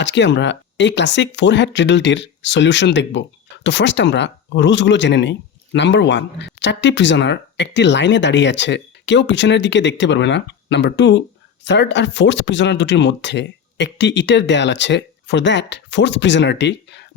আজকে আমরা এই ক্লাসিক ফোর হেড রিডলটির সলিউশন দেখব। তো ফার্স্ট আমরা রুলসগুলো জেনে নিই। নাম্বার 1, 4টি প্রিজনার একটি লাইনে দাঁড়িয়ে আছে, কেউ পিছনের দিকে দেখতে পারবে না। নাম্বার 2, থার্ড আর ফোর্থ প্রিজনার দুটির মধ্যে একটি ইটের দেয়াল আছে। ফর দ্যাট ফোর্থ প্রিজনারটি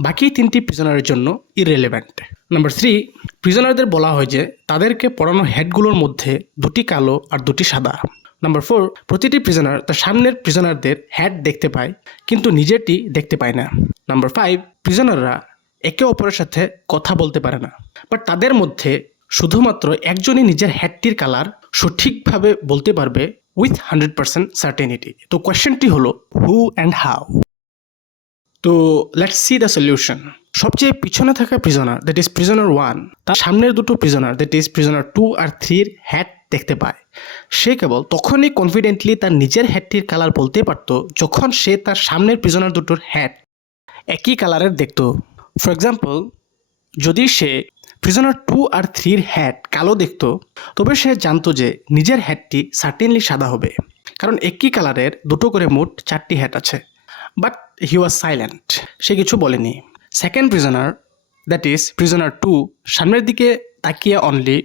বাকি 3টি প্রিজনারের জন্য ইররেলেভেন্ট। নাম্বার 3, প্রিজনারদের বলা হয় যে তাদেরকে পড়ানো হেডগুলোর মধ্যে দুটি কালো আর দুটি সাদা। নাম্বার 4, প্রতিটি প্রিজনার তার সামনের প্রিজনারদের হেড দেখতে পায় কিন্তু নিজেরটি দেখতে পায় না। নাম্বার 5, প্রিজনাররা একে অপরের সাথে কথা বলতে পারে না, বাট তাদের মধ্যে শুধুমাত্র একজনই নিজের হেডটির কালার সঠিকভাবে বলতে পারবে উইথ 100% সার্টেনিটি। তো কোয়েশ্চেনটি হলো হু অ্যান্ড হাউ। তো লেটস সি দ্য সলিউশন। সবচেয়ে পিছনে থাকা প্রিজনার, দ্যাট ইজ প্রিজনার 1, তার সামনের দুটো প্রিজনার, দ্যাট ইজ প্রিজনার 2 আর 3-র হেড দেখতে পায়। সে কেবল তখনই কনফিডেন্টলি তার নিজের হেডটির কালার বলতে পারত যখন সে তার সামনের প্রিজনার দুটোর হেড একই কালারের দেখত। ফর এক্সাম্পল, যদি সে প্রিজনার 2 আর 3-র হেড কালো দেখত, তবে সে জানতো যে নিজের হেডটি সার্টেনলি সাদা হবে, কারণ একই কালারের দুটো করে মোট 4টি হেড আছে। বাট হি ওয়াজ সাইলেন্ট, সে কিছু বলেনি। Second prisoner, that is prisoner 2, সামনের দিকে তাকিয়ে only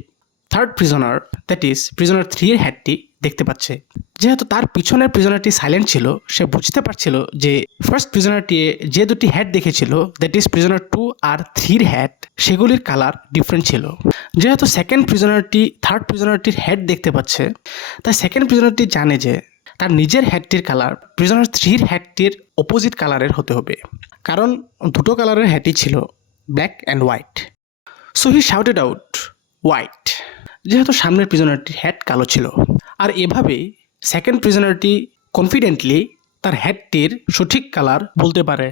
third prisoner, that is prisoner 3-এর হেডটি দেখতে পাচ্ছে। যেহেতু তার পিছনের প্রিজনারটি সাইলেন্ট ছিল, সে বুঝতে পারছিল যে ফার্স্ট প্রিজনারটি যে দুটি হেড দেখেছিল, দ্যাট ইজ প্রিজনার 2 আর 3-র হেড, সেগুলির কালার ডিফারেন্ট ছিল। যেহেতু সেকেন্ড প্রিজনারটি থার্ড প্রিজনারটির হেড দেখতে পাচ্ছে, তাই সেকেন্ড প্রিজনারটি জানে যে তার নিজের হেডটির কালার প্রিজনার 3-র হেডটির অপোজিট কালারের হতে হবে, কারণ দুটো কালারের হেডই ছিল black and white. So he shouted out white, যেহেতু সামনের প্রিজনারটির হেড কালো ছিল। আর এভাবেই সেকেন্ড প্রিজনারটি কনফিডেন্টলি তার হেডটির সঠিক কালার বলতে পারে।